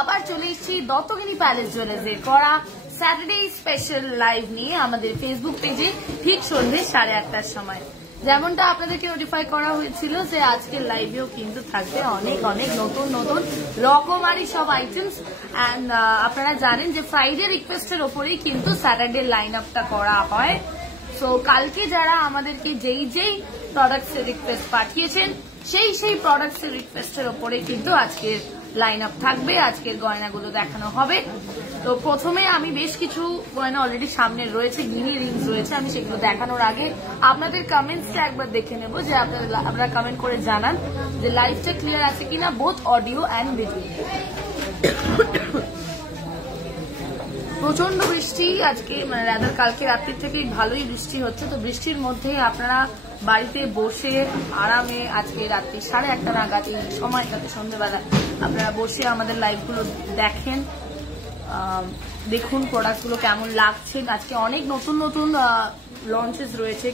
আবার চলে এসেছি দত্তগিরি প্যালেস জুয়েলার্সের করা স্যাটারডে স্পেশাল লাইভ নিয়ে আমাদের ফেসবুক পেজে ঠিক সন্ধ্যে 8:30টার সময়। যেমনটা আপনাদেরকে নোটিফাই করা হয়েছিল যে আজকের লাইভেও কিন্তু থাকবে অনেক অনেক নতুন নতুন রকমারি সব আইটেমস। অ্যান্ড আপনারা জানেন যে ফ্রাইডে রিকোয়েস্টের ওপরেই কিন্তু স্যাটারডে লাইন আপটা করা হয়। সো কালকে যারা আমাদেরকে যেই যেই প্রোডাক্টস এর রিকোয়েস্ট পাঠিয়েছেন সেই প্রোডাক্টস এর রিকোয়েস্টের ওপরে কিন্তু আজকের লাইন আপ থাকবে, আজকের গয়নাগুলো দেখানো হবে। তো প্রথমে আমি বেশ কিছু গয়না অলরেডি সামনে রয়েছে, গিনি রিংস রয়েছে, আমি সেগুলো দেখানোর আগে আপনাদের কমেন্টসটা একবার দেখে নেব যে আপনারা কমেন্ট করে জানান যে লাইভটা ক্লিয়ার আছে কিনা, বোথ অডিও অ্যান্ড ভিডিও। প্রচন্ড বৃষ্টি আজকে, মানে রাদার কালকে রাত্রির থেকেই ভালোই বৃষ্টি হচ্ছে। তো বৃষ্টির মধ্যে আপনারা বাড়িতে বসে আরামে আজকে রাত্রি 8:30 নাগাদ এই সময়টাতে সন্ধ্যেবেলা আপনারা বসে আমাদের লাইভগুলো দেখেন, দেখুন প্রোডাক্টগুলো কেমন লাগছে। আজকে অনেক নতুন নতুন লঞ্চেস রয়েছে,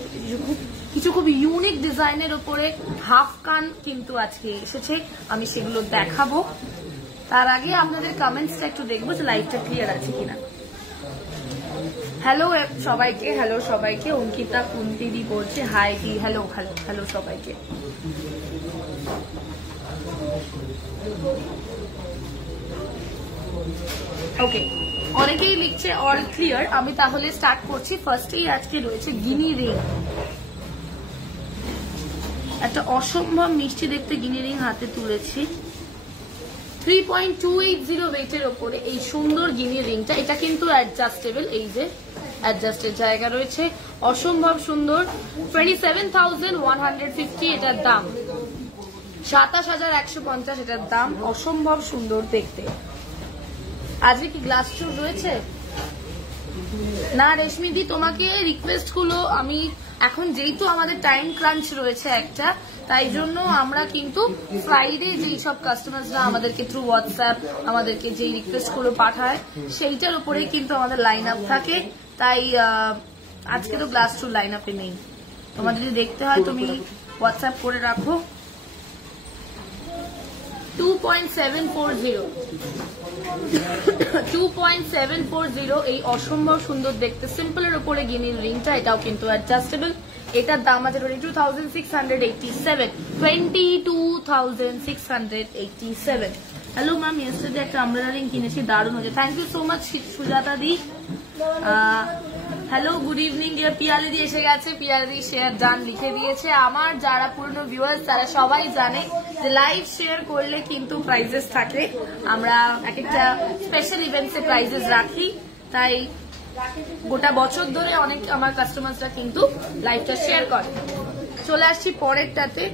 কিছু খুব ইউনিক ডিজাইনের উপরে হাফ কান কিন্তু আজকে এসেছে, আমি সেগুলো দেখাবো। তার আগে আপনাদের কমেন্টসটা একটু দেখবো যে লাইভটা ক্লিয়ার আছে কিনা। হ্যালো সবাইকে, হ্যালো সবাইকে। অঙ্কিতা কুন্তি দি বলছে হাই দি, হ্যালো হ্যালো হ্যালো সবাইকে। ওকে, অনেকেই লিখছে অল ক্লিয়ার। আমি তাহলে স্টার্ট করছি। ফার্স্টেই আজকে রয়েছে গিনি রিং, একটা অসম্ভব মিষ্টি দেখতে গিনি রিং হাতে তুলেছি। 3.280 ওয়েটের ওপরে এই সুন্দর গিনি রিংটা, এটা কিন্তু অ্যাডজাস্টেবল, এই যে অ্যাডজাস্টের জায়গা রয়েছে, অসম্ভব সুন্দর। 27,150 এটার দাম, 27,150 এটার দাম, অসম্ভব সুন্দর দেখতে। আজকে কি গ্লাস চুর রয়েছে না রেশমিদি? তোমাকে রিকোয়েস্ট গুলো আমি এখন, যেহেতু আমাদের টাইম ক্রাঞ্চ রয়েছে একটা, তাই জন্য আমরা কিন্তু ফ্রাইডে যেই সব কাস্টমাররা আমাদেরকে থ্রু হোয়াটসঅ্যাপ আমাদেরকে যেই রিকোয়েস্ট গুলো পাঠায় সেইটার উপরে কিন্তু আমাদের লাইন আপ থাকে। তাই আজকে তো গ্লাস টু লাইন আপে নেই। তোমার যদি দেখতে হয় তুমি হোয়াটসঅ্যাপ করে রাখো। 2.740 এই অসম্ভব সুন্দর দেখতে সিম্পলের উপরে গিনির রিংটা, এটাও কিন্তু অ্যাডজাস্টেবল। এটার দাম আছে 22,687, 22,687। হ্যালো ম্যাম, ইয়েস্টারডে একটা আমব্রেলা রিং কিনেছি, দারুণ হয়েছে। Thank you so much Sujata di. Hello, good evening dear. Piyali di এসে গেছে, পিয়ালি দি শেয়ার ডান লিখে দিয়েছে। আমার যারা পুরনো ভিউয়ার্স তারা সবাই জানে যে লাইভ শেয়ার করলে কিন্তু প্রাইজেস থাকে, আমরা এক একটা স্পেশাল ইভেন্টসে প্রাইজেস রাখি, তাই গোটা বছর ধরে অনেক আমার কাস্টমাররা কিন্তু লাইভটা শেয়ার করে। চলে আসছি পরেরটাতে,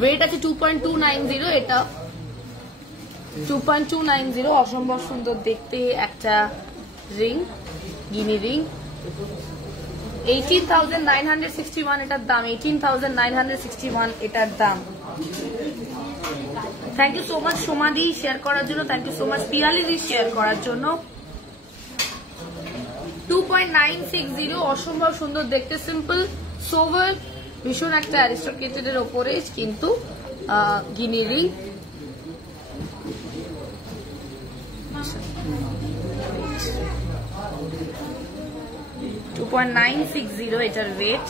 ওয়েট আছে 2.290, এটা 2.290, অসম্ভব সুন্দর দেখতে একটা রিং, গিনি রিং। 18,961 এটার দাম, 18,961 এটার দাম। থ্যাংক ইউ সো মাচ সোমাদি শেয়ার করার জন্য, thank you so much Piyali di share করার জন্য। 2.960, অসম্ভব সুন্দর দেখতে, সিম্পল সোভার, ভীষণ একটা অ্যারিস্টোক্রেটেড এর ওপরে কিন্তু গিনি রিং। $2.960 এটার ওয়েট।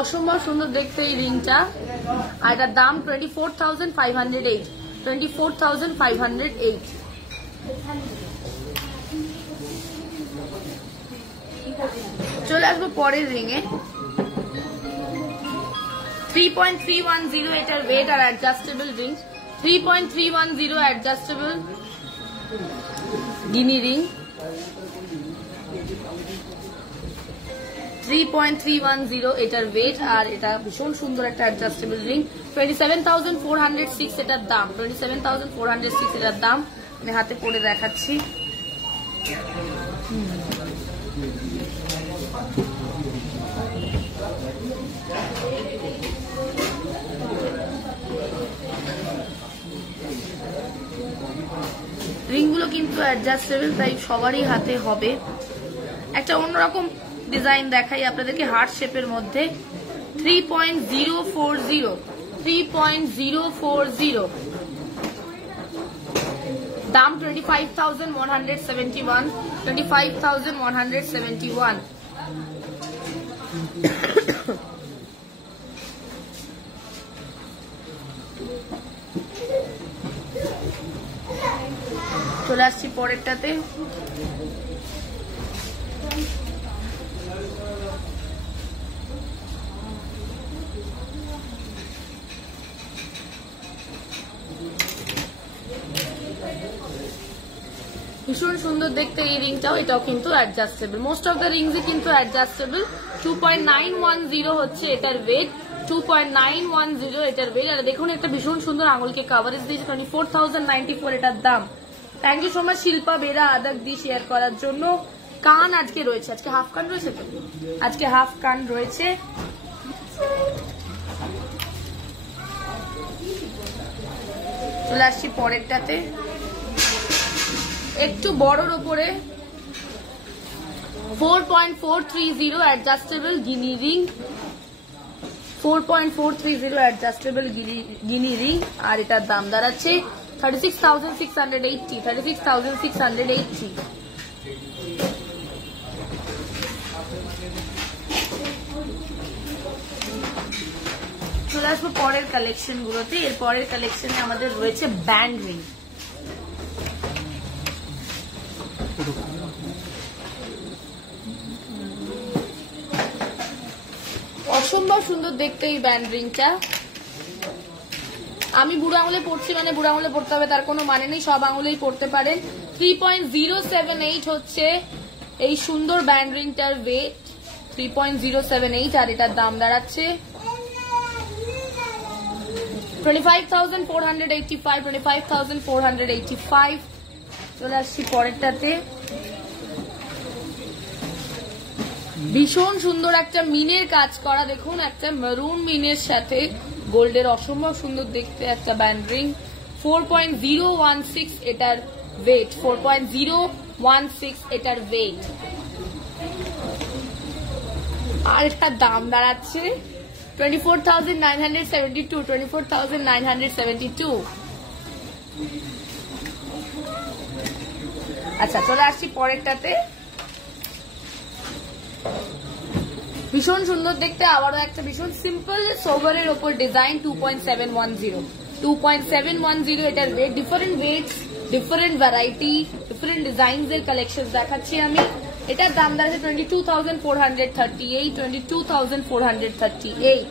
অসম্ভব সুন্দর দেখতে এই রিংটা, আর এটার দাম 24,508, 24,508। চলে আসবো পরের রিং এ। 3.310 এটার ওয়েট আর অ্যাডজাস্টেবল রিং, 3.310 অ্যাডজাস্টেবল গিনি রিং, 3.310 এটার ওয়েট, আর এটা ভীষণ সুন্দর একটা অ্যাডজাস্টেবল রিং। 27,406 এটার দাম, 27,406 এটার দাম। আমি হাতে পরে দেখাচ্ছি। রিংগুলো কিন্তু অ্যাডজাস্টেবল, তাই সবারই হাতে হবে। একটা অন্যরকম ডিজাইন দেখাই আপনাদেরকে হার্ট শেপের মধ্যে 3.040 3.040 দাম 25,171 25,171 চলে আসছি পরেরটাতে ভীষণ সুন্দর দেখতে এই রিংটাও, এটাও কিন্তু অ্যাডজাস্টেবল। মোস্ট অফ দ্য রিংসই কিন্তু অ্যাডজাস্টেবল। 2.910 হচ্ছে এটার ওয়েট, 2.910 এটার ওয়েট। আর দেখুন একটা ভীষণ সুন্দর আঙুলকে কাভারেজ দিয়েছে, 24,094 এটার দাম। Thank you so much Shilpa Bera Adak দিয়ে শেয়ার করার জন্য। কান আজকে রয়েছে, আজকে হাফ কান রয়েছে তো, আজকে হাফ কান রয়েছে। চলে আসছি পরেরটাতে, একটু বড়র উপরে 4.430 অ্যাডজাস্টেবল গিনি রিং, 4.430 অ্যাডজাস্টেবল গিনি রিং। আর এটার দাম দাঁড়াচ্ছে 36,680 36,680। চলে আসবো পরের কালেকশন গুলোতে। এর পরের কালেকশনে আমাদের রয়েছে ব্যান্ড রিং। অসম্ভব সুন্দর দেখতে এই ব্যান্ড রিংটা। আমি বুড়ো আঙুলে পড়ছি মানে বুড়ো আঙুলে পড়তে হবে তার কোনো মানে নেই, সব আঙুলেই পড়তে পারেন। 3.078 হচ্ছে এই সুন্দর ব্যান্ড রিংটার ওয়েট, 3.078। আর এটার দাম দাঁড়াচ্ছে 25,485 25,485। চলে আসছি পরেরটাতে, ভীষণ সুন্দর একটা মিনের কাজ করা, দেখুন একটা মেরুন মিনের সাথে গোল্ডের অসম্ভব সুন্দর দেখতে একটা ব্যান্ড রিং। 4.016 এটার ওয়েট, 4.016 এটার ওয়েট। আর এটার দাম দাঁড়াচ্ছে 24,972 24,972। আচ্ছা চলে আসছি পরেরটাতে, ভীষণ সুন্দর দেখতে, আবারও একটা ভীষণ সিম্পল সোভারের ওপর ডিজাইন। 2.710 এটার weight. Different weights, different variety, different designs এর কালেকশন দেখাচ্ছি আমি। এটার দাম দাঁড়াচ্ছে 22,438 22,438।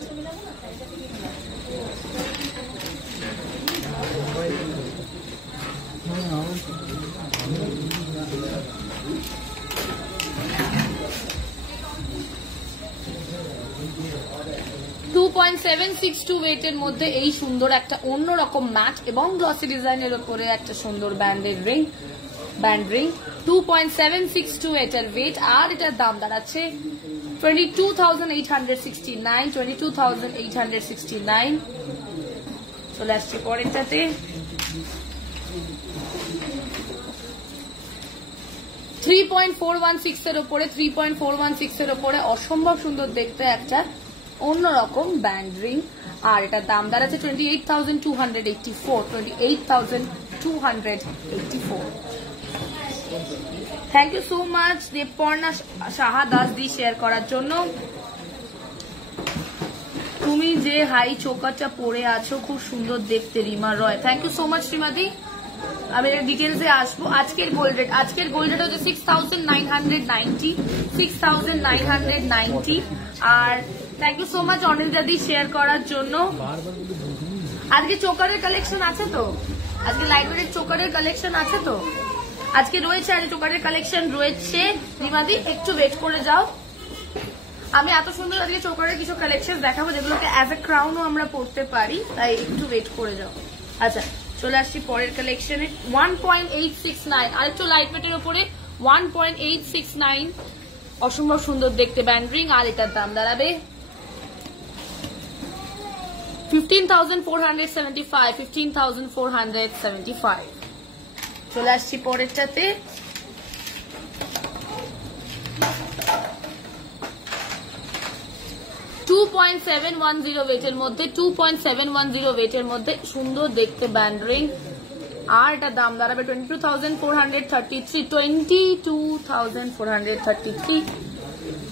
.762 ওয়েটের মধ্যে এই সুন্দর একটা অন্যরকম ম্যাট এবং গ্লসি ডিজাইনের উপরে একটা সুন্দর ব্যান্ড রিং 2.762 এটার ওয়েট। আর এটার দাম দাঁড়াচ্ছে 22,869 22,869। চলে আসছি পরেরটাতে, 3.416 এর উপরে 3.416 এর উপরে অসম্ভব সুন্দর দেখতে একটা অন্যরকম ব্যান্ড রিং। আর এটার দাম দাঁড়াচ্ছে 28,284 28,284। Thank you so much Debparna Saha Das দি শেয়ার করার জন্য। তুমি যে হাই চোকাটা পরে আছো খুব সুন্দর দেখতে, Rima Roy. Thank you so much রিমাদি। আমি এর ডিটেলসে আসবো। আজকের গোল্ড রেট হচ্ছে 6,990 6,990। আর thank you so much Anil দাদি শেয়ার করার জন্য। আজকে চোকারের কালেকশন আছে তো, আজকে লাইব্রেরির চোকারের কালেকশন আছে তো, আজকে রয়েছে, আজকে চোকারের কালেকশন রয়েছে। রিমাদি একটু ওয়েট করে যাও, আমি এত সুন্দর আজকে চোকারের কিছু কালেকশন দেখাবো যেগুলোকে অ্যাজ এ ক্রাউনও আমরা পড়তে পারি, তাই একটু ওয়েট করে যাও। আচ্ছা চলে আসছি পরের কালেকশনে। 1.869 আরেকটু লাইট ওয়েটের উপরে 1.869 অসম্ভব সুন্দর দেখতে ব্যান্ড রিং। আর এটার দাম দাঁড়াবে 15,475 15,475। চলে আসছি পরেরটাতে, 2.710 ওয়েটের মধ্যে 2.710 ওয়েটের মধ্যে সুন্দর দেখতে ব্যান্ড রিং, আর এটার দাম দাঁড়াবে 22,433 22,433।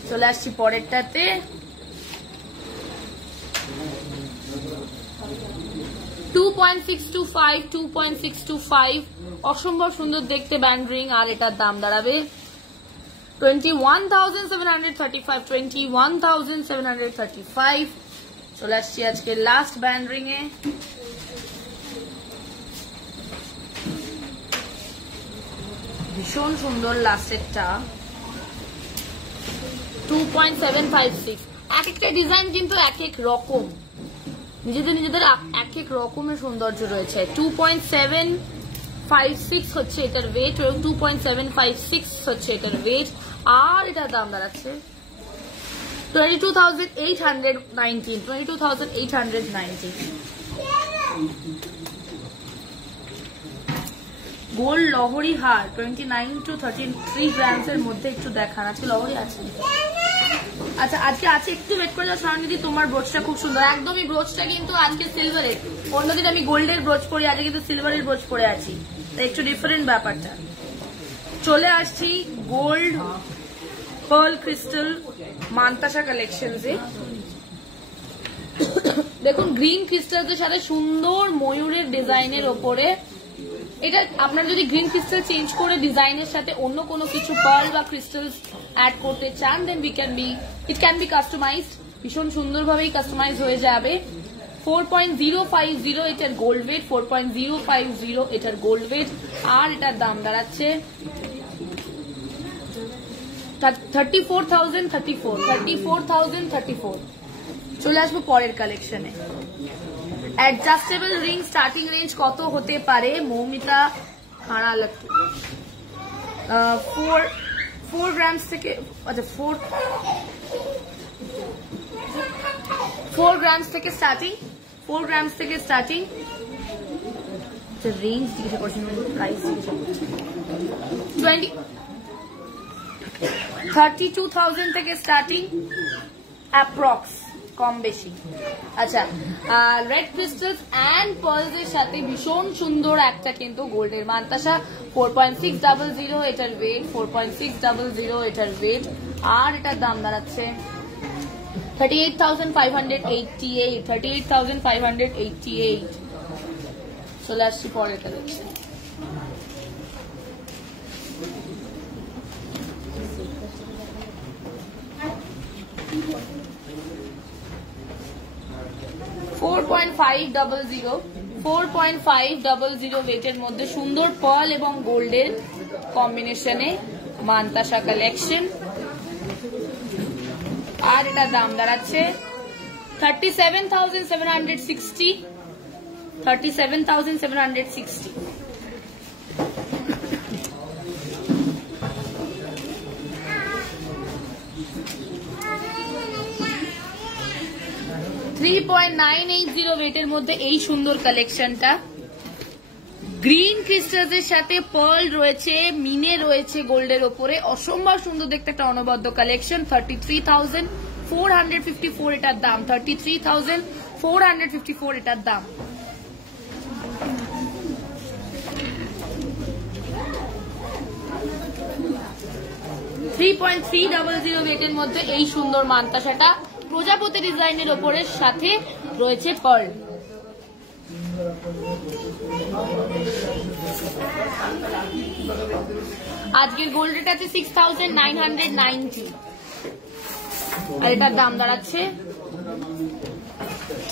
চলে আসছি পরেরটাতে। $2.625 অসম্ভব সুন্দর দেখতে ব্যান্ড রিং, আর এটার দাম দাঁড়াবে 21,735 21,735। চলে আসছি আজকে লাস্ট ব্যান্ড রিং এ। ভীষণ সুন্দর লাস্টেরটা 2.756। এক একটা ডিজাইন কিন্তু এক এক রকম, নিজেদের এক এক রকমের সৌন্দর্য রয়েছে। 2.756 হচ্ছে এটার ওয়েট, 2.756 হচ্ছে এটার ওয়েট, আর এটার দাম দাঁড়াচ্ছে 22,890 22,890। গোল্ড লহরি হার 29 to 33 গ্রামস এর মধ্যে একটু দেখান। আজকে লহরি আছে? আচ্ছা আজকে আছে, একটু ওয়েট করে যাও সারণীদি। তোমার ব্রোচটা খুব সুন্দর, একদমই ব্রোচটা কিন্তু আজকে সিলভারের। অন্যদিন আমি গোল্ডের ব্রোচ পরে, আজকে কিন্তু সিলভারের ব্রোচ পরে আছি, তাই একটু ডিফারেন্ট ব্যাপারটা। চলে আসছি গোল্ড পার্ল ক্রিস্টাল মান্তাসা কালেকশনসে। দেখুন গ্রিন ক্রিস্টালসের সাথে সুন্দর ময়ূরের ডিজাইনের ওপরে, এটা আপনারা যদি গ্রিন ক্রিস্টাল চেঞ্জ করে ডিজাইনের সাথে অন্য কোনো কিছু পার্ল বা ক্রিস্টালস অ্যাড করতে চান, দেন ইট ক্যান বি কাস্টমাইজড। ভীষণ সুন্দরভাবেই কাস্টমাইজ হয়ে যাবে। 4.050 এটার গোল্ড ওয়েট, 4.050 এটার গোল্ড ওয়েট, আর এটার দাম দাঁড়াচ্ছে 34,034। চলে আসবো পরের কালেকশনে। অ্যাডজাস্টেবল রিং স্টার্টিং রেঞ্জ কত হতে পারে? মৌমিতা খাড়া লাগতো 4 গ্রামস থেকে, আচ্ছা 4 গ্রামস থেকে স্টার্টিং, 4 গ্রামস থেকে স্টার্টিং। রেঞ্জ জিজ্ঞাসা করছেন, প্রাইস জিজ্ঞাসা করছেন। 32,000 থেকে স্টার্টিং অ্যাপ্রক্স, কম বেশি। আচ্ছা, রেড ক্রিস্টালস অ্যান্ড পার্লস এর সাথে ভীষণ সুন্দর একটা কিন্তু গোল্ডের মান্তাসা 4.600 এটার ওয়েট, 4.600 এটার ওয়েট, আর এটার দাম দাঁড়াচ্ছে 38,588 38,588। চলে আসছি পরের কালেকশন। $4.500 ওয়েটের মধ্যে সুন্দর পার্ল এবং গোল্ডের কম্বিনেশনে মান্তাসা কালেকশন, আর এটা দাম দাঁড়াচ্ছে 37,760 37,760। $3.980 ওয়েটের মধ্যে এই সুন্দর কালেকশনটা। গ্রিন ক্রিস্টালস এর সাথে পার্ল রয়েছে, মিনে রয়েছে গোল্ডের ওপরে, অসম্ভব সুন্দর দেখতে একটা অনবদ্য কালেকশন। 33,454 এটার দাম, 33,454 এটার দাম। $3.300 ওয়েটের মধ্যে এই সুন্দর মান্তাসাটা প্রজাপতি ডিজাইনের ওপরে সাথে রয়েছে পার্ল। আজকের গোল্ড রেট আছে 6,990, আর এটার দাম দাঁড়াচ্ছে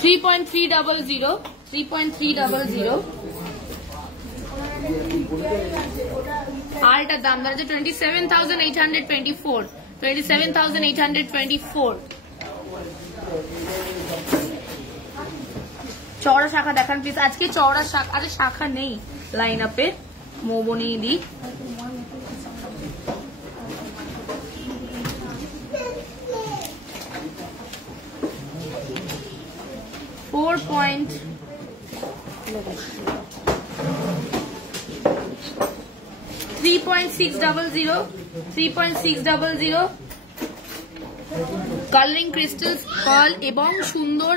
3.300 3.300, আর এটার দাম দাঁড়াচ্ছে 27,824 27,824। চওড়া শাখা দেখান প্লিজ। আজকে চওড়া শাখা, আরে শাখা নেই লাইন আপে, মৌবনি দি। $3.600 কালারিং ক্রিস্টালস পার্ল এবং সুন্দর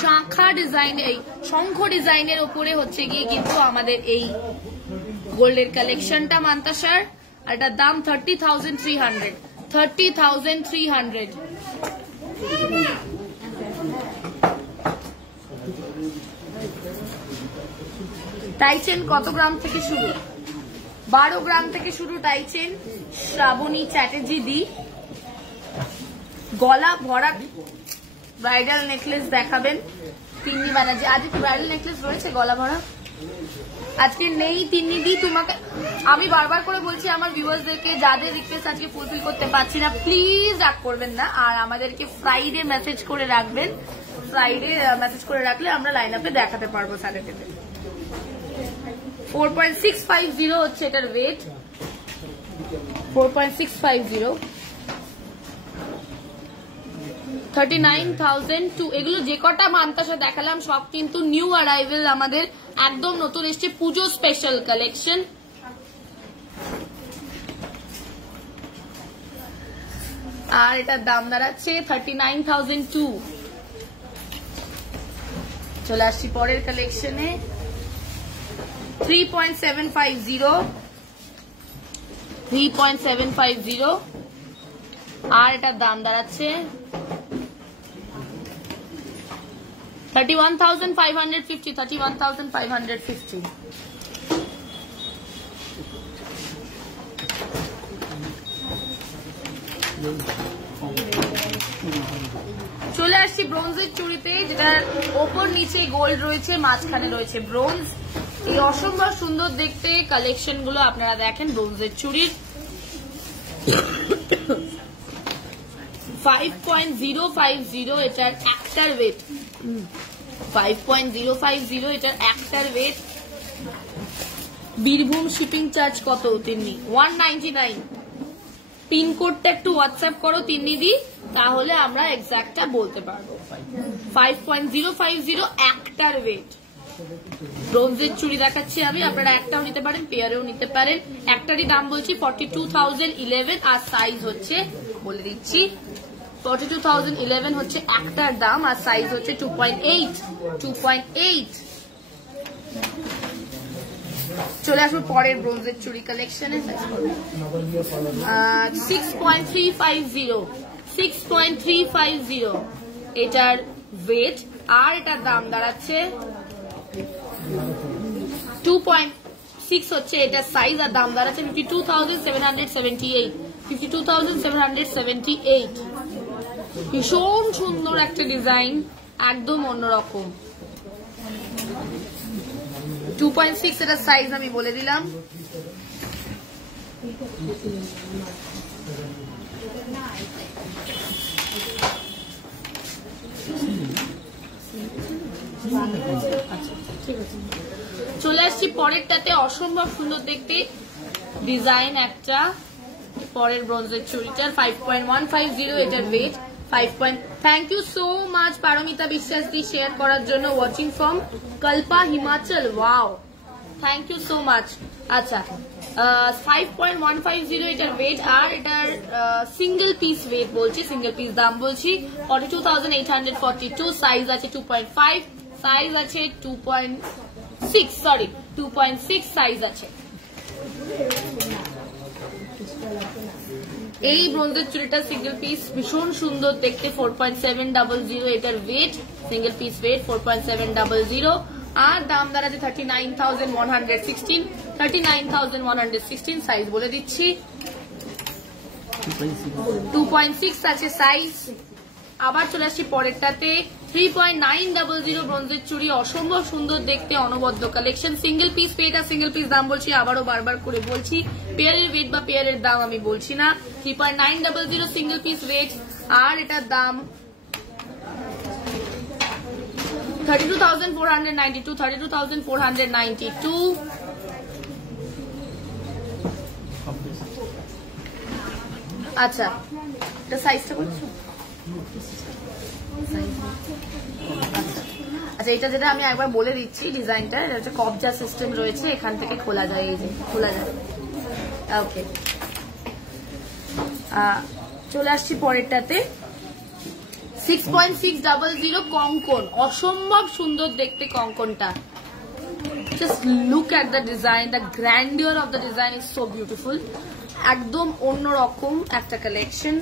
শাখা ডিজাইন, এই শঙ্খ ডিজাইনের উপরে হচ্ছে গিয়ে কিন্তু আমাদের এই গোল্ডের কালেকশনটা মান্তাসার। আর এটার দাম 30,300। 30,300। টাইচেন কত গ্রাম থেকে শুরু? 12 গ্রাম থেকে শুরু টাইচেন। শ্রাবণী চ্যাটার্জি দি গলা ভরা ব্রাইডাল নেকলেস দেখাবেন। তিন্নি ব্যানার্জি আজ কি ব্রাইডাল নেকলেস রয়েছে গলা ভরা? আজকে নেই তিন্নি দি। তোমাকে আমি বারবার করে বলছি আমার ভিউয়ার্সদেরকে, যাদের রিকোয়েস্ট আজকে ফুলফিল করতে পারছি না প্লিজ রাগ করবেন না, আর আমাদেরকে ফ্রাইডে মেসেজ করে রাখবেন। ফ্রাইডে মেসেজ করে রাখলে আমরা লাইন আপে দেখাতে পারবো স্যাটারডেতে। 4.650 হচ্ছে এটার ওয়েট। 4.650। 39,002। এগুলো যে কটা মান্তাসা দেখালাম সব কিন্তু নিউ অ্যারাইভেল, আমাদের একদম নতুন এসছে, পুজো স্পেশাল কালেকশন। আর এটার দাম দাঁড়াচ্ছে 39,002। চলে আসছি পরের কালেকশনে। 3.750। 3.750। আর এটার দাম দাঁড়াচ্ছে 31,550। 31,550। চলে আসছি ব্রোঞ্জের চুড়িতে, যেটার ওপর নিচে গোল্ড রয়েছে, মাঝখানে রয়েছে ব্রোঞ্জ। এই অসম্ভব সুন্দর দেখতে কালেকশন গুলো আপনারা দেখেন ব্রোঞ্জের চুড়ির। 5.050 এটার একটার ওয়েট। 5.050 এটার একটার ওয়েট। বীরভূম শিপিং চার্জ কত তিন্নি? 199। পিনকোডটা একটু হোয়াটসঅ্যাপ করো তিন্নি দি, তাহলে আমরা এক্সাক্টটা বলতে পারবো। 5.050 একটার ওয়েট। ব্রোঞ্জের চুড়ি দেখাচ্ছি আমি, আপনারা একটাও নিতে পারেন, পেয়ারেও নিতে পারেন। একটারই দাম বলছি 42,011। আর সাইজ হচ্ছে বলে দিচ্ছি 42,011 হচ্ছে একটার দাম, আর সাইজ হচ্ছে 2.8। 2.8। চলে আসবো পরের ব্রোঞ্জের চুড়ি কালেকশনে। 6.350। 6.350 এটার ওয়েট। আর এটার দাম দাঁড়াচ্ছে 2.6 হচ্ছে এটার সাইজ, আর দাম দাঁড়াচ্ছে 52,778। 52,778। ভীষণ সুন্দর একটা ডিজাইন, একদম অন্যরকম। 2.6 এটার সাইজ আমি বলে দিলাম। চলে আসছি পরেরটাতে, অসম্ভব সুন্দর দেখতে ডিজাইন একটা। পরের ব্রোঞ্জের চুড়িটার 5.150 এটার weight. 5. Thank you so much Paramita Biswas দি শেয়ার করার জন্য। Watching from Kalpa Himachal. Wow, thank you so much. আচ্ছা, 5.150 এটার ওয়েট। আর এটার সিঙ্গেল পিস ওয়েট বলছি, সিঙ্গেল পিস দাম বলছি 42,842। সাইজ আছে 2.5, সাইজ আছে 2.6, সরি 2.6 সাইজ আছে। এই ব্রোঞ্জের চুড়িটা সিঙ্গেল পিস, ভীষণ সুন্দর দেখতে। 4.700 এটার ওয়েট, সিঙ্গেল পিস ওয়েট 4.700। আর দাম দাঁড়াচ্ছে 39,116। 39,116 সাইজ বলে দিচ্ছি। 2.6 আছে সাইজ। আবার চলে আসছি পরেরটাতে। 3.900 ব্রোঞ্জের চুড়ি, অসম্ভব সুন্দর দেখতে, অনবদ্য কালেকশন। সিঙ্গেল পিস ওয়েট আর সিঙ্গেল পিস দাম বলছি, আবারও বারবার করে বলছি, পেয়ারের ওয়েট বা পেয়ারের দাম আমি বলছি না। 3.900 সিঙ্গেল পিস ওয়েট। আর এটার দাম 32,492। 32,492। আচ্ছা, এটা সাইজটা বলছো? আচ্ছা, এটা যেটা আমি একবার বলে দিচ্ছি ডিজাইনটা, এটা হচ্ছে কবজা সিস্টেম রয়েছে, এখান থেকে খোলা যায়, এই যে খোলা যায়। ওকে, চলে আসছি পরেরটাতে। 6.600 কঙ্কন, অসম্ভব সুন্দর দেখতে কঙ্কনটা। Just look at the design, the grandeur of the design is so beautiful. একদম অন্যরকম একটা কালেকশন।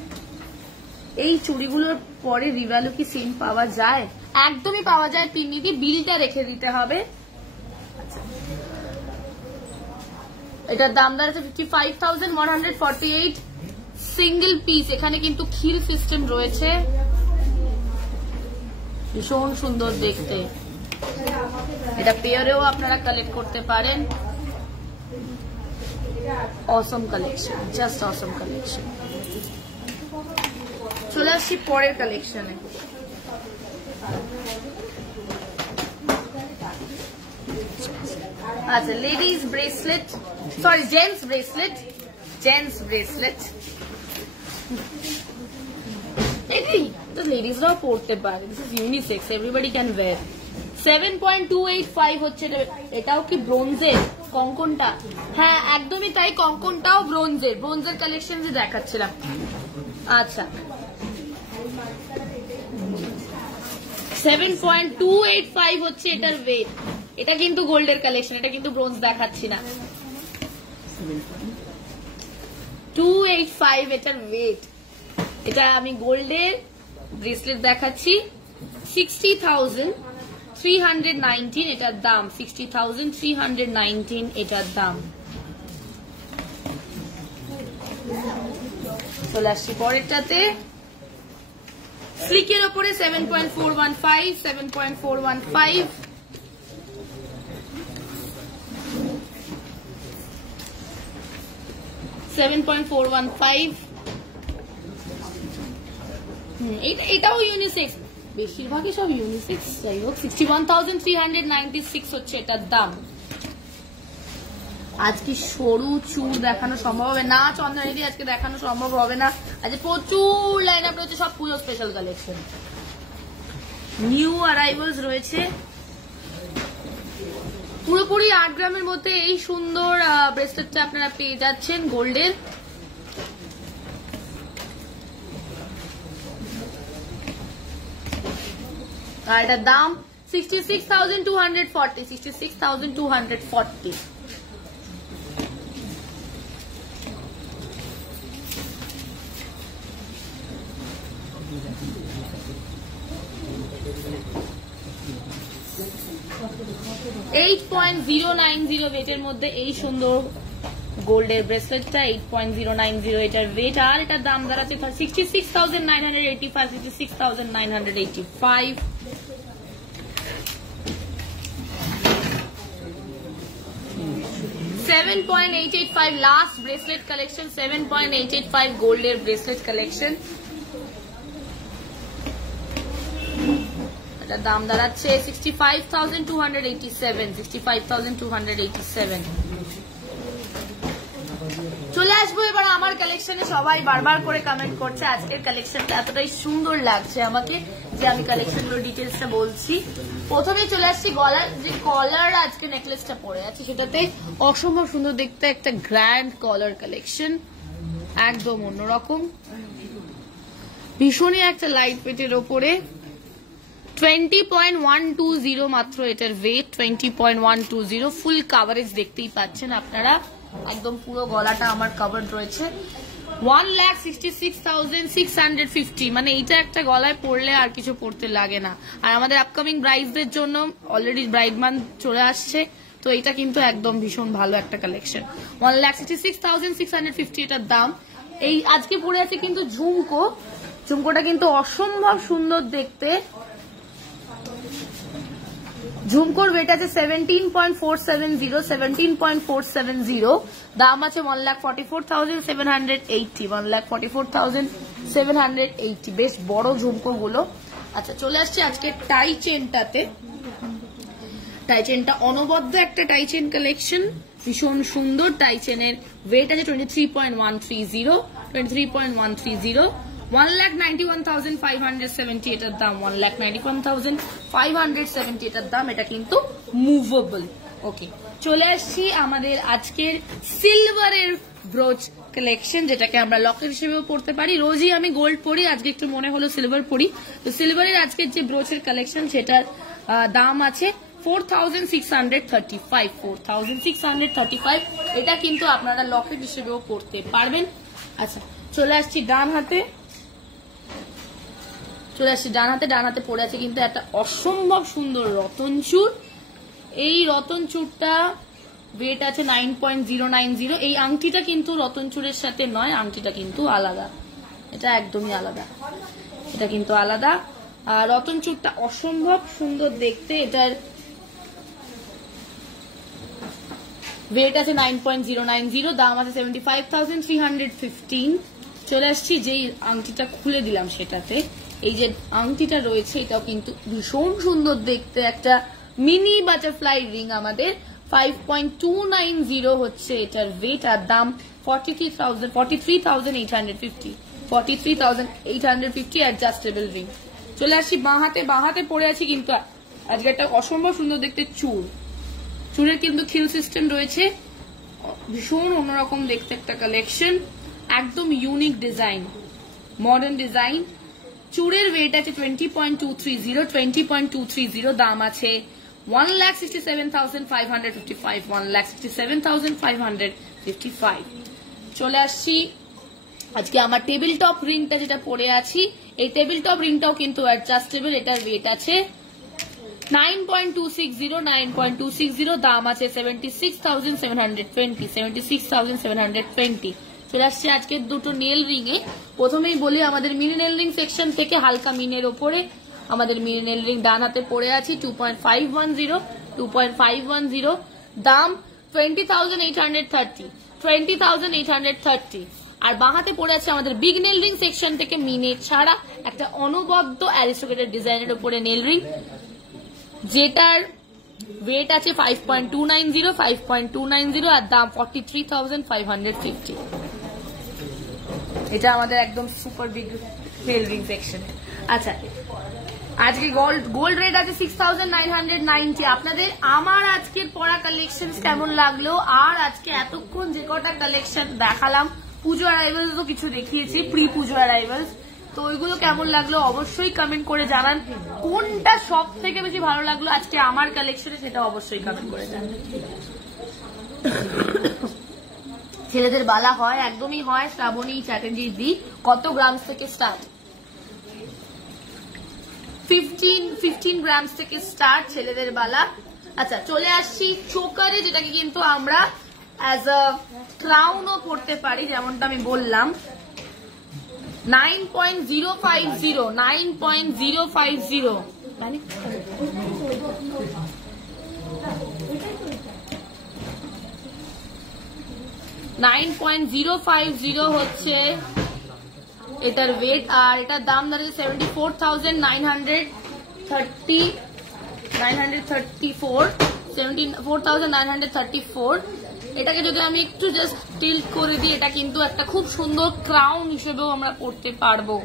এই চুড়িগুলোর পরে রিভ্যালু কি সেম পাওয়া যায়? একদমই পাওয়া যায় পিন্নিদি, বিলটা রেখে দিতে হবে। এটার দাম দাঁড়াচ্ছে 55,148 সিঙ্গেল পিস। এখানে কিন্তু খিল সিস্টেম রয়েছে, ভীষণ সুন্দর দেখতে। এটা পেয়ারেও আপনারা কালেক্ট করতে পারেন। Assam collection, just Assam collection. চলে আসছি পরের কালেকশনে। আচ্ছা, ladies bracelet, sorry gents bracelet, gents bracelet. এটাই তো লেডিজরাও পড়তে পারে, this is unisex, everybody can wear. 7.285 হচ্ছে। এটাও কি ব্রোঞ্জের কঙ্কনটা? হ্যাঁ একদমই তাই, কঙ্কনটাও ব্রোঞ্জের। ব্রোঞ্জের কালেকশন যে দেখাচ্ছিলাম। আচ্ছা, 7.285 হচ্ছে এটার ওয়েট। এটা কিন্তু গোল্ডের কালেকশন, এটা কিন্তু ব্রোঞ্জ দেখাচ্ছি না। 285 এটার ওয়েট। এটা আমি গোল্ডের ব্রেসলেট দেখাচ্ছি। 60,319 এটার দাম। 60,319 এটার দাম। চলে আসছি পরেরটাতে। স্লিকের ওপরে 7.415, 7.415। এটাও ইউনিসেক্স, বেশিরভাগই সব ইউনিসেক্স। যাই হোক, 61,396 হচ্ছে এটার দাম। আজকে সরু চুড় দেখানো সম্ভব হবে না, চন্দনেদি আজকে দেখানো সম্ভব হবে না। আজকে প্রচুর লাইন আপ রয়েছে, সব পুজো স্পেশাল কালেকশন। নিউ অ্যারাইভালস রয়েছে। পুরোপুরি 8 গ্রামের মধ্যে এই সুন্দর ব্রেসলেটটা আপনারা পেয়ে যাচ্ছেন গোল্ডের। আর এটার দাম 66,240, 66,240। $8.090 ওয়েটের মধ্যে এই সুন্দর গোল্ডের ব্রেসলেটটা। 8.090 এটার ওয়েট। আর এটার দাম দাঁড়াচ্ছে 66,985, 66,985। $7.885 লাস্ট ব্রেসলেট কালেকশন। 7.885 গোল্ডের ব্রেসলেট কালেকশন। এটার দাম দাঁড়াচ্ছে 65,287, 65,287। চলে আসবো এবার আমার কালেকশনে। সবাই বারবার করে কমেন্ট করছে আজকের কালেকশনটা এতটাই সুন্দর লাগছে আমাকে যে আমি কালেকশনগুলোর ডিটেলসটা বলছি। প্রথমে চলে আসছি গলার যে কলার আজকে নেকলেসটা পরে আছে, সেটাতে অসম্ভব সুন্দর দেখতে একটা গ্র্যান্ড কলার কালেকশন, একদম অন্যরকম, ভীষণই একটা লাইট ওয়েটের ওপরে। 20.120 মাত্র এটার ওয়েট, 20.120। ফুল কাভারেজ দেখতেই পাচ্ছেন আপনারা, একদম পুরো গলাটা আমার কভার রয়েছে। 1,66,650, মানে এইটা একটা গলায় পরলে আর কিছু পরতে লাগে না। আর আমাদের আপকামিং ব্রাইডদের জন্য অলরেডি ব্রাইড মান্থ চলে আসছে, তো এটা কিন্তু একদম ভীষণ ভালো একটা কালেকশন। 1,66,650 এটার দাম। এই আজকে পরে আছে কিন্তু ঝুমকো, ঝুমকোটা কিন্তু অসম্ভব সুন্দর দেখতে। ঝুমকোর ওয়েট আছে 17.470, 17.470। দাম আছে 1,44,780, 1,44,780। বেশ বড় ঝুমকো গুলো। আচ্ছা, চলে আসছে আজকে টাই চেনটাতে। টাই চেনটা অনবদ্য একটা টাই চেন কালেকশন, ভীষণ সুন্দর। টাই চেনের ওয়েট আছে 23.130, 23.130। 1,91,570 এটার দাম, 1,91,570 এটার দাম। এটা কিন্তু মুভেবল। ওকে, চলে আসছি আমাদের আজকের সিলভারের ব্রোচ কালেকশন, যেটাকে আমরা লকেট হিসেবেও পড়তে পারি। রোজই আমি গোল্ড পরি, আজকে একটু মনে হলো সিলভার পরি। তো সিলভারের আজকের যে ব্রোচের কালেকশন, সেটার দাম আছে 4635, 4635। এটা কিন্তু আপনারা লকেট হিসেবেও পড়তে পারবেন। আচ্ছা, চলে আসছি ডান হাতে। ডান হাতে পড়ে আছে কিন্তু একটা অসম্ভব সুন্দর রতন চূড়। এই রতন চূড়টা ওয়েট আছে 9.090। এই আংটিটা কিন্তু রতন চূড়ের সাথে নয়, আংটিটা কিন্তু আলাদা, এটা একদমই আলাদা, এটা কিন্তু আলাদা। আর রতন চূড়টা অসম্ভব সুন্দর দেখতে। এটার ওয়েট আছে 9.090, দাম আছে 75,315। চলে আসছি যেই আংটিটা খুলে দিলাম সেটাতে। এই যে আংটিটা রয়েছে এটাও কিন্তু ভীষণ সুন্দর দেখতে, একটা মিনি বাটারফ্লাই রিং। আমাদের 5.290 হচ্ছে এটার ওয়েট, আর দাম 43,850 অ্যাডজাস্টেবল রিং। চলে আসছি বাঁ হাতে পড়ে আছি কিন্তু আজকে একটা অসম্ভব সুন্দর দেখতে চুড়ের কিন্তু খিল সিস্টেম রয়েছে, ভীষণ অন্যরকম দেখতে একটা কালেকশন, একদম ইউনিক ডিজাইন, মডার্ন ডিজাইন। চুড়ের ওয়েট আছে 20.230, দাম আছে 1,67,555, 1,67,555। চলে আসছি আজকে আমার টেবিল টপ রিংটা যেটা পরে আছি, এই টেবিল টপ রিংটাও কিন্তু অ্যাডজাস্টেবল। এটার ওয়েট আছে 9.260, দাম আছে 76,720, 76,720। চলে আসছে আজকে দুটো নেল রিং এ। প্রথমেই বলি আমাদের মিনি নেল রিং সেকশন থেকে, হালকা মিনের ওপরে আমাদের মিনি নেল রিং ডান হাতে পড়ে আছি 2.510, দাম 20,830। আর বাঁ হাতে পড়ে আছে আমাদের বিগ নেল রিং সেকশন থেকে মিনে ছাড়া একটা অনবদ্য অ্যারিস্টোক্রেটেড ডিজাইনের উপরে নেল রিং, যেটার ওয়েট আছে 5.290, আর দাম 43,550। এটা আমাদের একদম super big nail ring section. আচ্ছা, আজকে গোল্ড রেট আছে 6,990। আপনাদের আমার আজকের পড়া কালেকশন কেমন লাগলো, আর আজকে এতক্ষণ যে কটা কালেকশন দেখালাম, পুজো অ্যারাইভালস তো কিছু দেখিয়েছি, প্রি পুজো অ্যারাইভালস, তো ওইগুলো কেমন লাগলো অবশ্যই কমেন্ট করে জানান। কোনটা সব থেকে বেশি ভালো লাগলো আজকে আমার কালেকশনে, সেটা অবশ্যই কমেন্ট করে জানান। ছেলেদের বালা হয়, একদমই হয়, শ্রাবণী চ্যাটার্জির দি। কত গ্রাম থেকে স্টার্ট? 15 গ্রাম থেকে স্টার্ট ছেলেদের বালা। আচ্ছা, চলে আসছি চোকারে, যেটাকে কিন্তু আমরা অ্যাজ আ ক্রাউনও পড়তে পারি, যেমনটা আমি বললাম। 9.050, মানে 9.050 হচ্ছে এটার ওয়েট, আর এটার দাম দাঁড়িয়েছে 74,934। এটাকে যদি আমি একটু জাস্ট টিল্ট করে দিই, এটা কিন্তু একটা খুব সুন্দর ক্রাউন হিসেবেও আমরা পড়তে পারবো,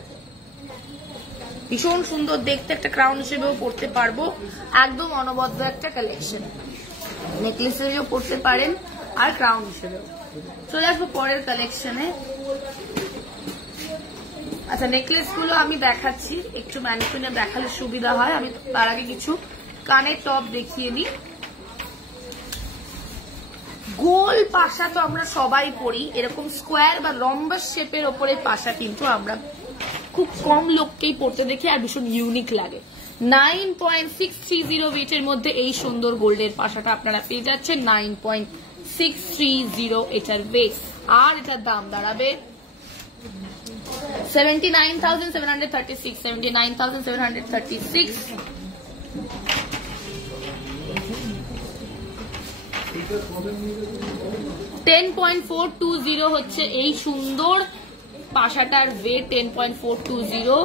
ভীষণ সুন্দর দেখতে একটা ক্রাউন হিসেবেও পড়তে পারবো। একদম অনবদ্য একটা কালেকশন, নেকলেস হিসেবেও পড়তে পারেন আর ক্রাউন হিসেবেও। চলে আসবো পরের কালেকশনে। আচ্ছা, নেকলেস গুলো আমি দেখাচ্ছি, একটু ম্যানিকুইনে দেখালে সুবিধা হয়। আমি তার আগে কিছু কানের টপ দেখিয়ে নিই। গোল পাশা তো আমরা সবাই পরি, এরকম স্কোয়ার বা লম্বা শেপের ওপরে পাশা কিন্তু আমরা খুব কম লোককেই পড়তে দেখি, আর ভীষণ ইউনিক লাগে। 9.630 ওয়েটের মধ্যে এই সুন্দর গোল্ডের পাশাটা আপনারা পেয়ে যাচ্ছেন 9.630 এটার ওয়েট, আর এটার দাম দাঁড়াবে 79,736, 79,736। 10.420 হচ্ছে এই সুন্দর পাশাটার ওয়েট, 10.420,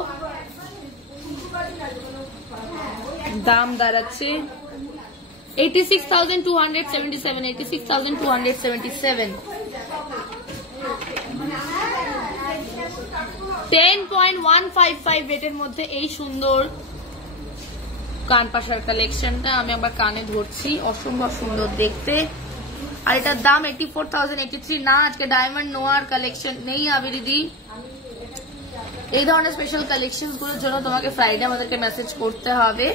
দাম দাঁড়াচ্ছে 86,277, 86,277। 10.155 ওয়েটের মধ্যে এই সুন্দর কান পাশার কালেকশনটা আমি আবার কানে ধরছি, অসম্ভব সুন্দর দেখতে, আর এটার দাম 84,083 না। আজকে ডায়মন্ড নোয়ার কালেকশন নেই আবিরিদি। এই ধরনের স্পেশাল কালেকশন গুলোর জন্য তোমাকে ফ্রাইডে আমাদেরকে মেসেজ করতে হবে।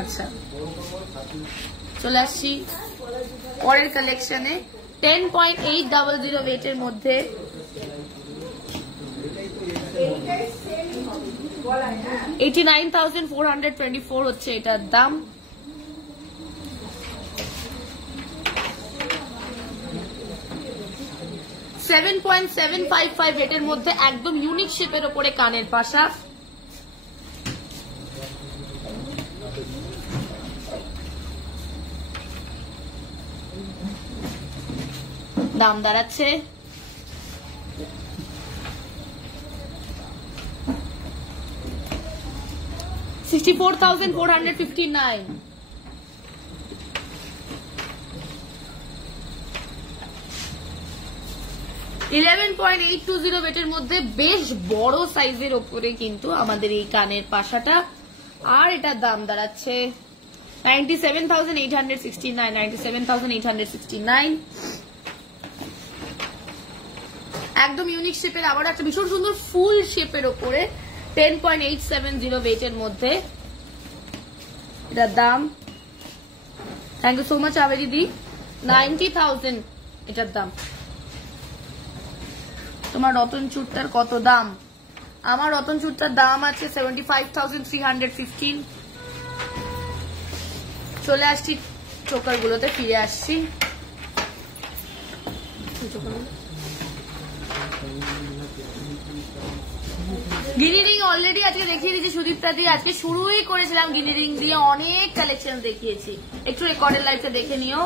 আচ্ছা, চলে আসছি পরের কালেকশনে। 10.800 ওয়েটের মধ্যে 89,424 হচ্ছে এটার দাম। $7.755 রেটের মধ্যে একদম ইউনিক শেপের ওপরে কানের পাশা। দাম দাঁড়াচ্ছে 64,459। $11.820 ওয়েটের মধ্যে বেশ বড় সাইজের ওপরে কিন্তু আমাদের এই কানের পাশাটা। আর এটার দাম দাঁড়াচ্ছে 97,869। 97,869 একদম ইউনিক শেপের, আবার একটা ভীষণ সুন্দর ফুল শেপের ওপরে 10.870 ওয়েটের মধ্যে এটার দাম। থ্যাংক ইউ সো মাচ আবেরি দি। 90,000 এটার দাম। তোমার রতন চূড়টার কত দাম? আমার রতন চূড়টার দাম আছে 75,315। চলে আসছি চোকার গুলোতে, ফিরে আসছি। গিনি রিং অলরেডি আজকে দেখিয়ে দিয়েছি সুদীপ্তা দিয়ে। আজকে শুরুই করেছিলাম গিনি রিং দিয়ে, অনেক কালেকশন দেখিয়েছি। একটু রেকর্ডের লাইফে দেখে নিও।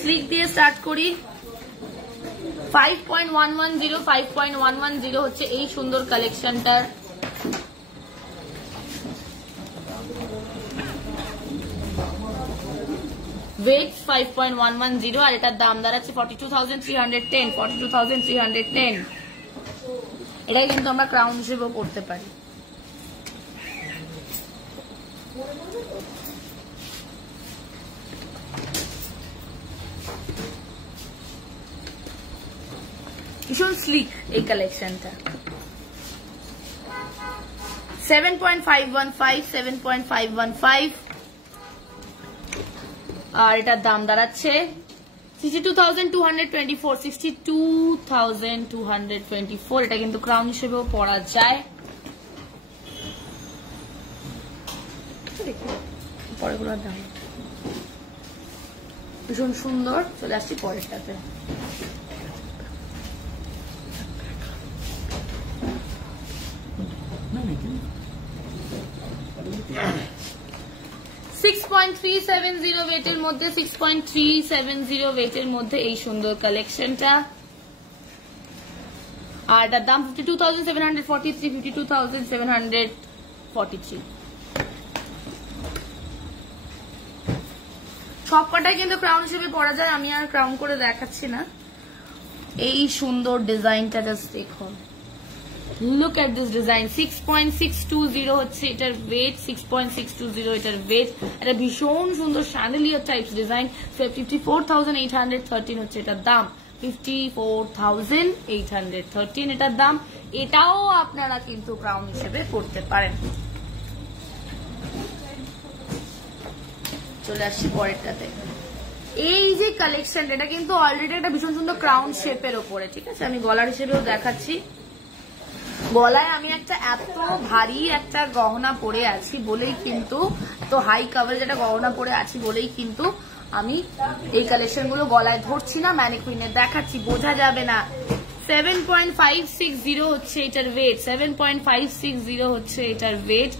স্লিক দিয়ে স্টার্ট করি। 5.110 হচ্ছে এই সুন্দর কালেকশনটার। ওয়েট 5.110 আর এটার দাম দাঁড়াচ্ছে 42,310। 42,310 এটাই কিন্তু আমরা ক্রাউন হিসেবেও করতে পারি। ভীষণ স্লিক এই কালেকশনটা। 7.515 7.515 আর এটার দাম দাঁড়াচ্ছে 62,224। 62,224 এটা কিন্তু ক্রাউন হিসেবেও পরা যায়। পরেরগুলোর দাম ভীষণ সুন্দর। চলে আসছি পরেরটাতে। $6.370 ওয়েটের মধ্যে 6.370 ওয়েটের মধ্যে এই সুন্দর কালেকশনটা। আর এটার দাম 52,743। 52,743 সব কটাই কিন্তু ক্রাউন হিসেবে পরা যায়। আমি আর ক্রাউন করে দেখাচ্ছি না। এই সুন্দর ডিজাইনটা জাস্ট দেখুন। Look at this design. 6.620 হচ্ছে এটার ওয়েট। 6.620 এটার ওয়েট। এটা ভীষণ সুন্দর শ্যান্ডেলিয়ার টাইপস ডিজাইন। 54,813 হচ্ছে এটার দাম। 54,813 এটার দাম। এটাও আপনারা কিন্তু ক্রাউন হিসেবে করতে পারেন। চলে আসছি পরেরটাতে। এই যে কালেকশন এটা কিন্তু অলরেডি একটা ভীষণ সুন্দর ক্রাউন শেপের ওপরে, ঠিক আছে? আমি গলার হিসেবেও দেখাচ্ছি। গলায় আমি একটা এত ভারী একটা গহনা পরে আছি বলেই কিন্তু, তো হাই কাভারেজ একটা গহনা পরে আছি বলেই কিন্তু আমি এই কালেকশন গুলো গলায় ধরছি না, ম্যানিকুইনে দেখাচ্ছি, বোঝা যাবে না। 7.560 হচ্ছে এটার ওয়েট। 7.560 হচ্ছে এটার ওয়েট।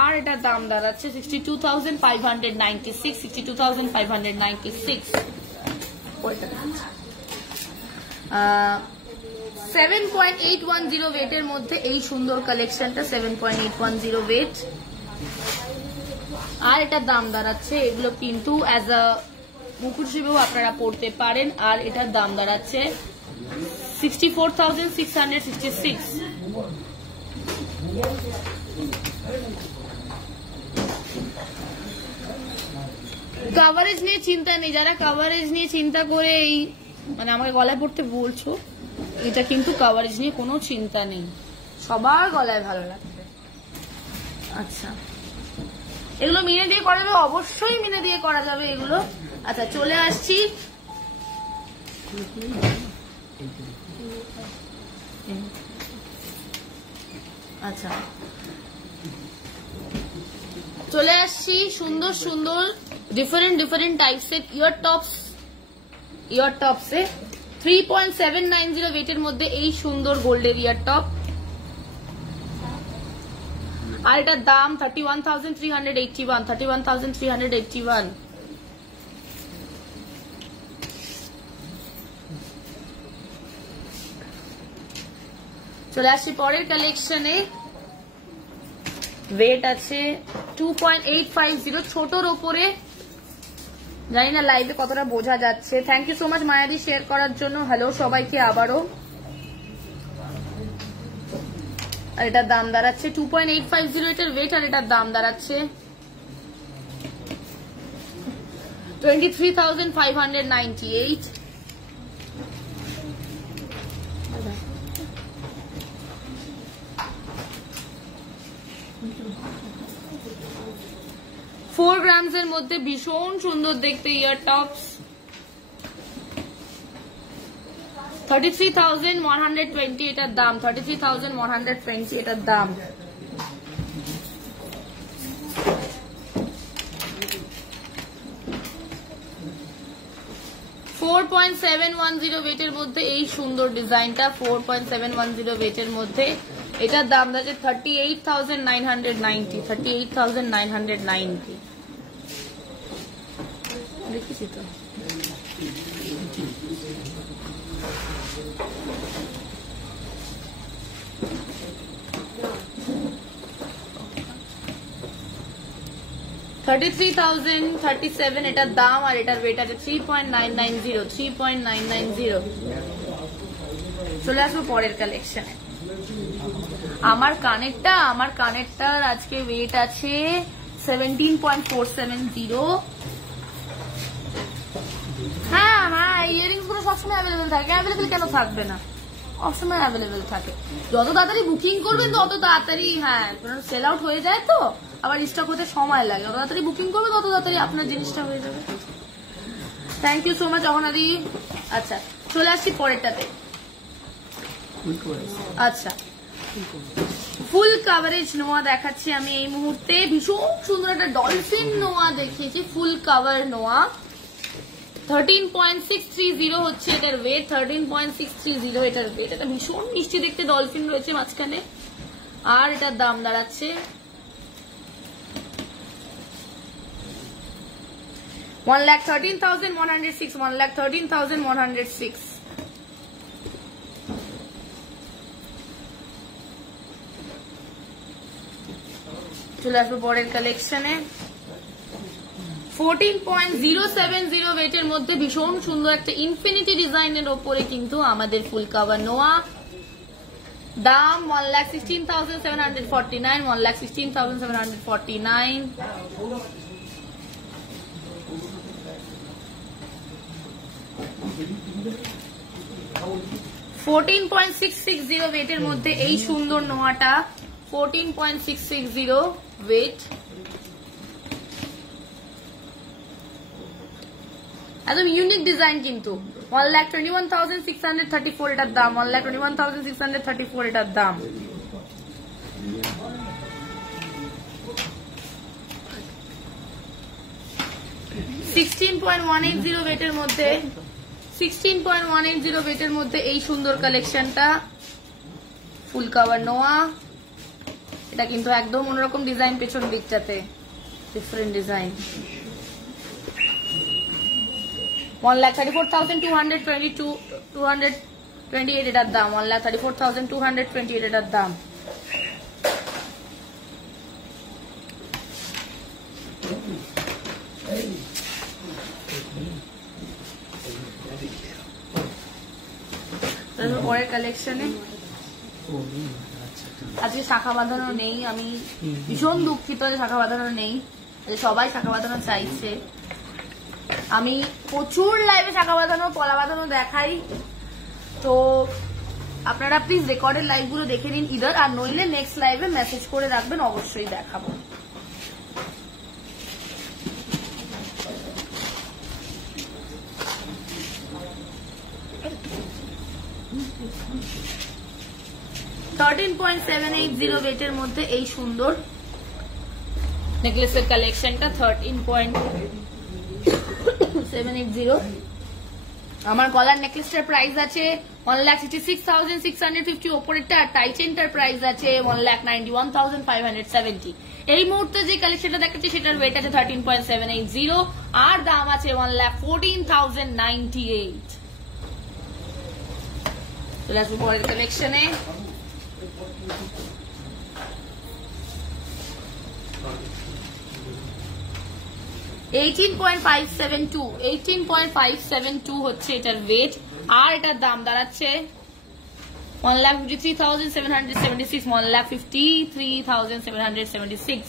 আর এটার দাম দাঁড়াচ্ছে 62,596। 62,596 7.810 ওয়েটের মধ্যে এই সুন্দর কালেকশনটা। 7.810 ওয়েট। আর এটার দাম দাঁড়াচ্ছে, এগুলো কিন্তু অ্যাজ আ মুকুট হিসেবেও আপনারা পড়তে পারেন। আর এটার দাম দাঁড়াচ্ছে 64,666। কাভারেজ নিয়ে চিন্তা নেই, যারা কাভারেজ নিয়ে চিন্তা করে এই মানে আমাকে গলায় পড়তে বলছো, এটা কিন্তু কাভারেজ নিয়ে কোনো চিন্তা নেই, সবার গলায় ভালো লাগবে। আচ্ছা, এগুলো মিনে দিয়ে করা যাবে, অবশ্যই মিনে দিয়ে করা যাবে এগুলো। আচ্ছা, চলে আসছি আচ্ছা চলে আসছি সুন্দর সুন্দর ডিফারেন্ট টাইপসের ইয়ার টপসে 3.790 ওয়েটের মধ্যে এই সুন্দর গোল্ডের ইয়ার টপ। আর এটার দাম 31,381। চলে আসছি পরের কালেকশনে। ওয়েট আছে 2.850, ছোটর ওপরে। জানি না লাইভে কতটা বোঝা যাচ্ছে। থ্যাংক ইউ সো মাচ মায়াদি শেয়ার করার জন্য। হ্যালো সবাইকে আবারও। আর এটার দাম দাঁড়াচ্ছে 2.850 এটার ওয়েট, আর এটার দাম দাঁড়াচ্ছে 23,598। 4 গ্রামস এর মধ্যে ভীষণ সুন্দর দেখতে ইয়ার টপস। 33,120 এটার দাম, 33,120 এটার দাম। $4.710 ওয়েটের মধ্যে এই সুন্দর ডিজাইনটা, 4.710 ওয়েটের মধ্যে এটার দাম আছে 38,990। 38,990 দেখেছি তো। $33,037 এটার দাম, আর এটার ওয়েট আছে 3.990। চলে আসবো পরের কালেকশনে। আমার কানেরটার আজকে ওয়েট আছে 17.470। হ্যাঁ, ইয়ারিংস গুলো সবসময় অ্যাভেলেবেল থাকে। অ্যাভেলেবেল কেন থাকবে না, সবসময় অ্যাভেলেবেল থাকে। যত তাড়াতাড়ি বুকিং করবেন তত তাড়াতাড়ি, হ্যাঁ, সেল আউট হয়ে যায় তো, আবার স্টক হতে সময় লাগে। যত তাড়াতাড়ি বুকিং করবেন তত তাড়াতাড়ি আপনার জিনিসটা হয়ে যাবে। থ্যাংক ইউ সো মাচ অহনাদি। আচ্ছা, চলে আসছি পরেরটাতে। আচ্ছা, ফুল কাভারেজ নোয়া দেখাচ্ছি আমি এই মুহূর্তে। ভীষণ সুন্দর একটা ডলফিন নোয়া দেখিয়েছি, ফুল কাভার নোয়া। 13.630 হচ্ছে এটার ওয়েট, 13.630 এটার ওয়েট। এটা ভীষণ মিষ্টি দেখতে ডলফিন রয়েছে মাঝখানে, আর এটার দাম দাঁড়াচ্ছে 1,13,106। 1,13,106। চলে আসবো পরের কালেকশনে। 14.070 ওয়েটের মধ্যে ভীষণ সুন্দর একটা ইনফিনিটি ডিজাইনের ওপরে কিন্তু আমাদের ফুল কাভার নোয়া। দাম 1,16,749। 1,16,749। $14.660 ওয়েটের মধ্যে এই সুন্দর নোয়াটা। 14.660 ওয়েট। একদম ইউনিক ডিজাইন কিন্তু। 1,21,634 এটার দাম। 1,21,634 এটার দাম। $16.180 ওয়েটের মধ্যে 16.180 ওয়েটের মধ্যে এই সুন্দর কালেকশনটা, ফুল কাভার নোয়া। এটা কিন্তু একদম অন্যরকম ডিজাইন, পেছন দিকটাতে ডিফারেন্ট ডিজাইন। 1,34,228 এটার দাম। 1,34,228 এটার দাম। পরের কালেকশনে আজকে শাখা বাঁধানো নেই, আমি ভীষণ দুঃখিত যে শাখা বাঁধানো নেই। সবাই শাখা বাঁধানো চাইছে, আমি প্রচুর লাইভে শাখা বাঁধানো পলা বাঁধানো দেখাই, তো আপনারা প্লিজ রেকর্ডেড লাইভ গুলো দেখে নিন ইদার, আর নইলে নেক্সট লাইভে মেসেজ করে রাখবেন, অবশ্যই দেখাবো। $13.780 ওয়েটের মধ্যে এই সুন্দর নেকলেসের কালেকশনটা 13.780। আমার গলার নেকলেসটার প্রাইস আছে 1,66,650, ওপরেরটা আর টাই চেনটার প্রাইস আছে 1,91,570। এই মুহূর্তে যে কালেকশনটা দেখাচ্ছি সেটার ওয়েট আছে 13.780 আর দাম আছে 1,14,098। চলে আসবো পরের কালেকশনে। $18.572 হচ্ছে এটার ওয়েট, আর এটার দাম দাঁড়াচ্ছে 1,53,776, 1,53,776।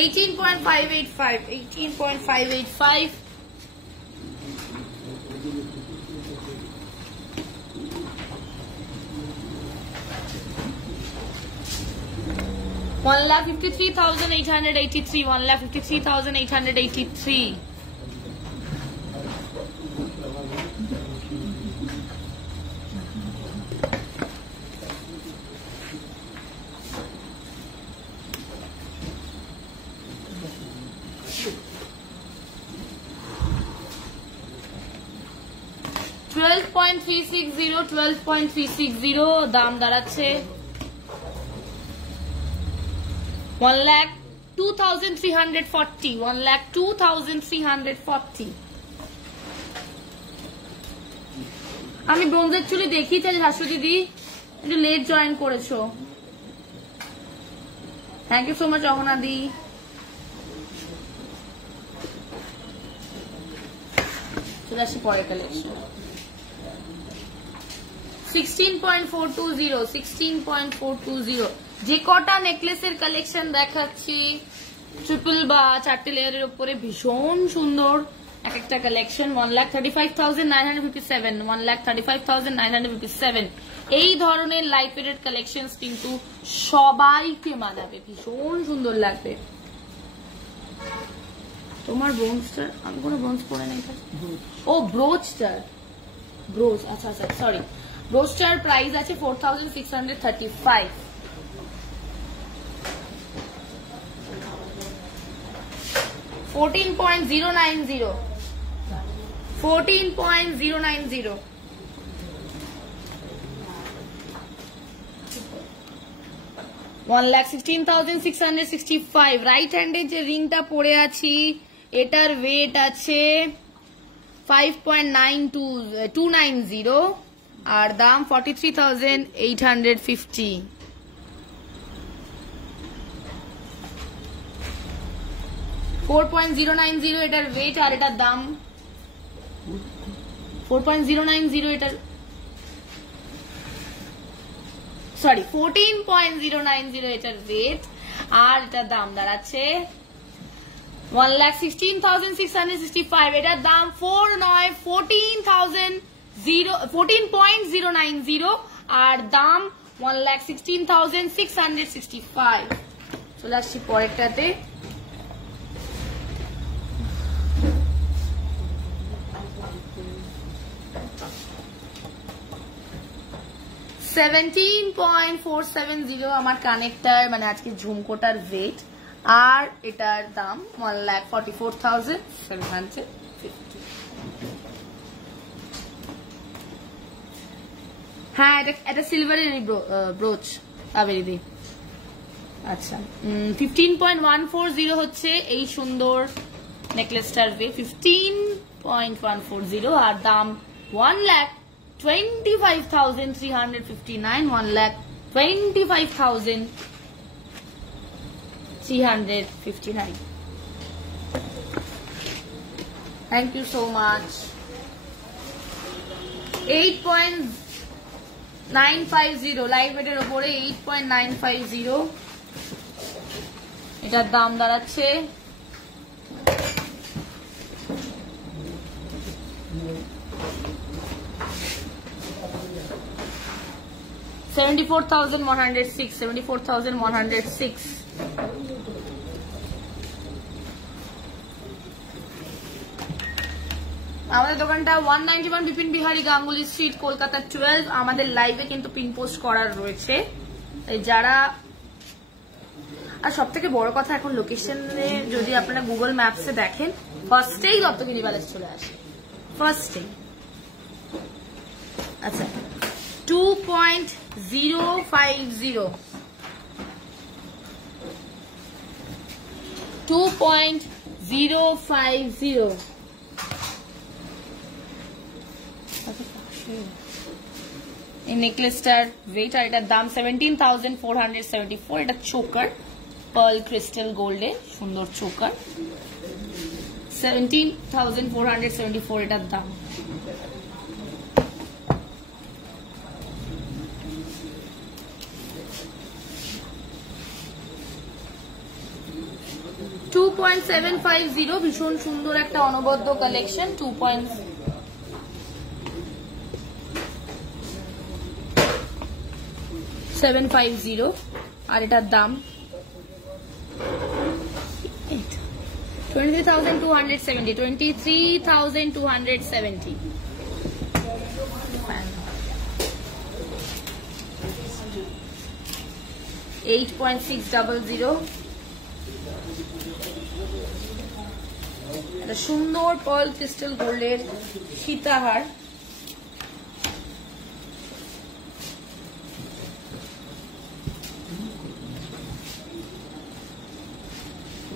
$18.585 1,53,883, 1,53,883। $12.360 দাম দাঁড়াচ্ছে 1,02,340, 1,02,340। আমি ব্রোঞ্জের চুলি দেখিয়েছি শাশু দিদি, একটু লেট জয়েন করেছো, thank you so much Ahana di. চলে আসি পরের কালেকশন। 16.420, যে কটা নেকলেসের কালেকশন দেখাচ্ছি ট্রিপল বা 4টে লেয়ারের উপরে ভীষণ সুন্দর এক একটা কালেকশন। 1,35,957, 1,35,957। এই ধরনের লাইট ওয়েটেড কালেকশন কিন্তু সবাইকে মানাবে, ভীষণ সুন্দর লাগবে। তোমার ব্রোঞ্জটা, আমি কোনো ব্রোঞ্জ পরে নাই, ও ব্রোচটার ব্রোজ, আচ্ছা আচ্ছা সরি, ব্রোচটার প্রাইস আছে 4,635। $14.090, 14.090। $1,16,665। রাইট হ্যান্ডে যে রিংটা পরে আছি এটার ওয়েট আছে 5.290 আর দাম 43,850। $4.090 এটার ওয়েট আর এটার দাম 4.090 এটার সরি 14.090 এটার ওয়েট আর এটার দাম দাঁড়াচ্ছে 1,16,665। এটার দাম 14.090 আর দাম 1,16,665। চলে আসছি পরেরটাতে। $17.470 আমার কানেক্টার মানে আজকে ঝুমকোটার ওয়েট আর এটার দাম 1,44,750। হ্যাঁ এটা সিলভারের ব্রোচ কাবেরি দি। আচ্ছা 15.140 হচ্ছে এই সুন্দর নেকলেসটার ওয়েট 15.140 আর দাম 25,359, 1,25,359. Thank you so much. 8.950 live ওয়েটের উপরে 8.950 এটার দাম দাঁড়াচ্ছে 74,106. 74,106. আমাদের দোকানটা 191 বিপিন বিহারী গাঙ্গুলি স্ট্রিট, কলকাতা 12। আমাদের লাইভে কিন্তু পিন পোস্ট করার রয়েছে, যারা আর সব থেকে বড় কথা এখন লোকেশনে যদি আপনারা গুগল ম্যাপসে দেখেন ফার্স্টেই দত্তগিরি প্যালেস চলে আসে, ফার্স্টেই। আচ্ছা 2.050 2.050 এই নেকলেসটার ওয়েট আর এটার দাম 17,474। এটা চোকার পার্ল ক্রিস্টাল গোল্ডে সুন্দর চোকার, 17,474 এটার দাম। $2.750 ভীষণ সুন্দর একটা অনবদ্য কালেকশন। 2.750 আর এটার দাম 23,270। 23,270। 8.600 একটা সুন্দর পার্ল ক্রিস্টাল গোল্ডের সীতাহার,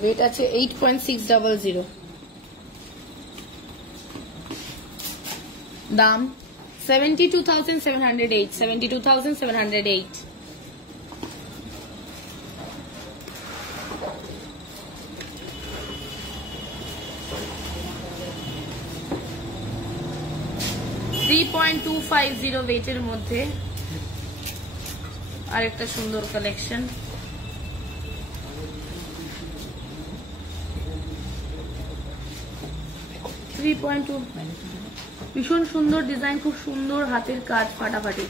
ওয়েট আছে 8.600, দাম 72,708। 72,708। $3.250 ওয়েটের মধ্যে আরেকটা সুন্দর কালেকশন। ভীষণ সুন্দর ডিজাইন, খুব সুন্দর হাতের কাজ, ফাটাফাটি।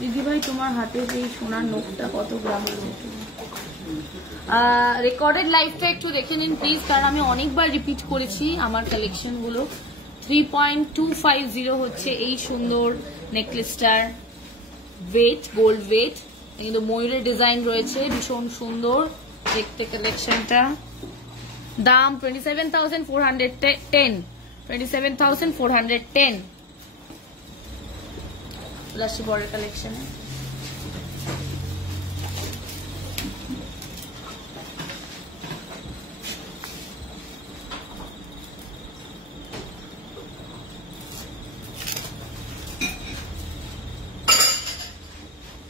দিদি ভাই তোমার হাতের এই সোনার নখটা কত গ্রাম? রেকর্ডেড লাইভটা একটু দেখে নিন প্লিজ, কারণ আমি অনেকবার রিপিট করেছি আমার কালেকশন গুলো। 3.250 হচ্ছে এই সুন্দর নেকলেসটার ওয়েট, গোল্ড ওয়েট, কিন্তু ময়ূরের ডিজাইন রয়েছে, ভীষণ সুন্দর দেখতে কালেকশনটা। দাম 27,410। 27,410 প্লাস বড় কালেকশনে।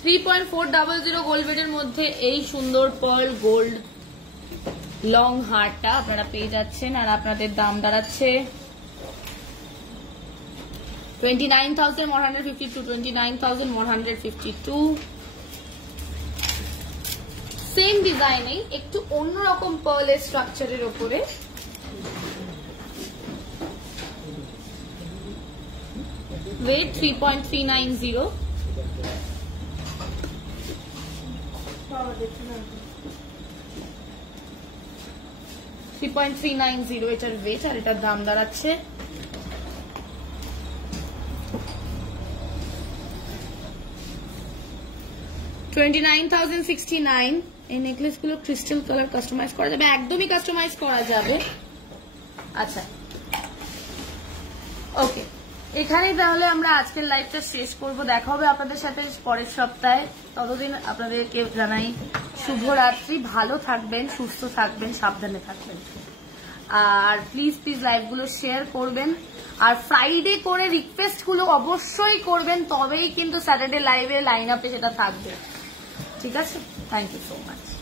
$3.400 গোল্ড ওয়েটের মধ্যে এই সুন্দর পার্ল গোল্ড লং হারটা আপনারা পেয়ে যাচ্ছেন, আর আপনাদের দাম দাঁড়াচ্ছে 29,152। 29,152 সেম ডিজাইনে একটু অন্যরকম পার্লের স্ট্রাকচারের উপরে। ওয়েট 3.390। 3.390 এটার ওয়েট, আর এটার দাম দাঁড়াচ্ছে 29,069। এই নেকলেস গুলো ক্রিস্টাল কালার কাস্টমাইজ করা যাবে, একদমই কাস্টমাইজ করা যাবে। আচ্ছা ওকে, এখানেই তাহলে আমরা আজকের লাইভটা শেষ করব। দেখা হবে আপনাদের সাথে পরের সপ্তাহে। ততদিন আপনাদেরকে জানাই শুভরাত্রি, ভালো থাকবেন, সুস্থ থাকবেন, সাবধানে থাকবেন, আর প্লিজ প্লিজ লাইভগুলো শেয়ার করবেন। আর ফ্রাইডে করে রিকোয়েস্ট গুলো অবশ্যই করবেন, তবেই কিন্তু স্যাটারডে লাইভে লাইন আপে সেটা থাকবে। ঠিক আছে, থ্যাংক ইউ সো মাচ।